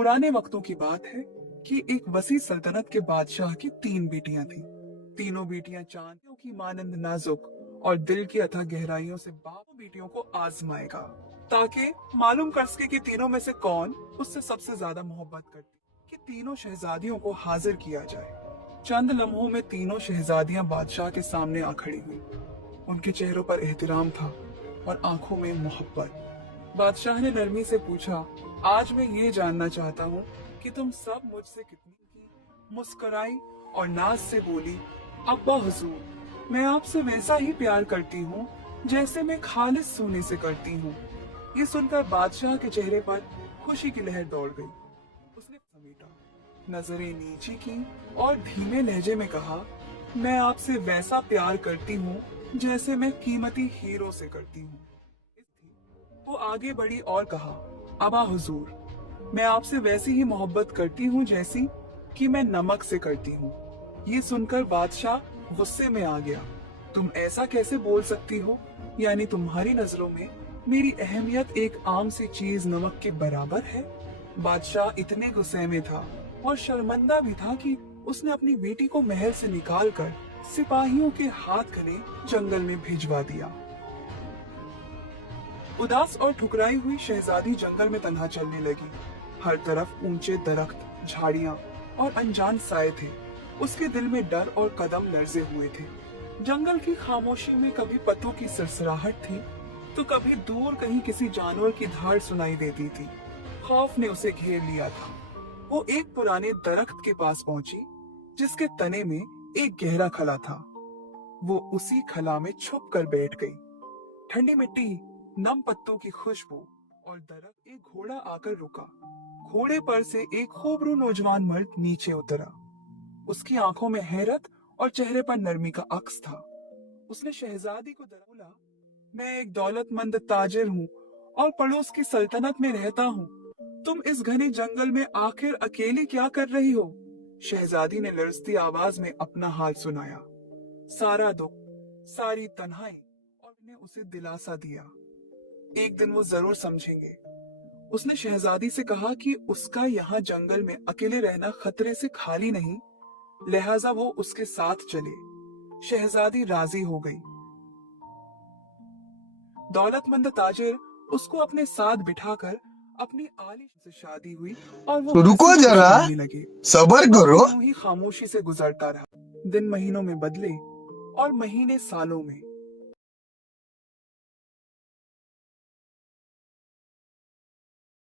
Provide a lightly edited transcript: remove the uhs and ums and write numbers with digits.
पुराने वक्तों की बात है कि एक वसी सल्तनत के बादशाह की 3 बेटियां थीं। तीनों बेटियां चांदियों की मानंद नाजुक और दिल की अथाह गहराइयों से बापों बेटियों को आजमाएगा, ताकि मालूम कर सके कि तीनों में से कौन उससे सबसे ज्यादा मोहब्बत करती। कि तीनों शहजादियों को हाजिर किया जाए। चंद लम्हों में तीनों शहजादियां बादशाह के सामने आ खड़ी हुई। उनके चेहरों पर एहतराम था और आंखों में मोहब्बत। बादशाह ने नरमी से पूछा, आज मैं ये जानना चाहता हूँ कि तुम सब मुझसे कितनी की। मुस्कुराई और नाज से बोली, अब्बा हुजूर, मैं आपसे वैसा ही प्यार करती हूँ जैसे मैं खालिस सोने से करती हूँ। ये सुनकर बादशाह के चेहरे पर खुशी की लहर दौड़ गई। उसने समेटा, नजरें नीची की और धीमे लहजे में कहा, मैं आपसे वैसा प्यार करती हूँ जैसे मैं कीमती हीरो से करती हूँ। वो आगे बढ़ी और कहा, अबा हुजूर, मैं आपसे वैसी ही मोहब्बत करती हूँ जैसी कि मैं नमक से करती हूँ। ये सुनकर बादशाह गुस्से में आ गया। तुम ऐसा कैसे बोल सकती हो? यानी तुम्हारी नजरों में मेरी अहमियत एक आम सी चीज नमक के बराबर है? बादशाह इतने गुस्से में था और शर्मिंदा भी था कि उसने अपनी बेटी को महल से निकालकर सिपाहियों के हाथ गले जंगल में भिजवा दिया। उदास और ठुकराई हुई शहजादी जंगल में तन्हा चलने लगी। हर तरफ ऊंचे दरख्त, झाड़ियां और अनजान साए थे। उसके दिल में डर और कदम लर्जे हुए थे। जंगल की खामोशी में कभी पत्तों की सरसराहट थी, तो कभी दूर कहीं किसी जानवर की धार सुनाई देती थी। खौफ ने उसे घेर लिया था। वो एक पुराने दरख्त के पास पहुंची, जिसके तने में एक गहरा खला था। वो उसी खला में छुप कर बैठ गई। ठंडी मिट्टी, नम पत्तों की खुशबू और दरख्त। एक घोड़ा आकर रुका। घोड़े पर से एक खूबरू नौजवान मर्द नीचे उतरा। उसकी आंखों में हैरत और चेहरे पर नरमी का अक्स था। उसने शहजादी को बोला, मैं एक दौलतमंद ताजिर हूँ और पड़ोस की सल्तनत में रहता हूँ। तुम इस घने जंगल में आखिर अकेली क्या कर रही हो? शहजादी ने लरजती आवाज में अपना हाल सुनाया। सारा दुख, सारी तन्हाई, और ने उसे दिलासा दिया। एक दिन वो जरूर समझेंगे। उसने शहजादी से कहा कि उसका यहाँ जंगल में अकेले रहना खतरे से खाली नहीं, लिहाजा वो उसके साथ चले। शहजादी राजी हो गई। दौलतमंद ताजिर उसको अपने साथ बिठाकर अपनी आलिश से शादी हुई और वो रुको जरा, लगे। सब्र करो। ही खामोशी से गुजरता रहा। दिन महीनों में बदले और महीने सालों में।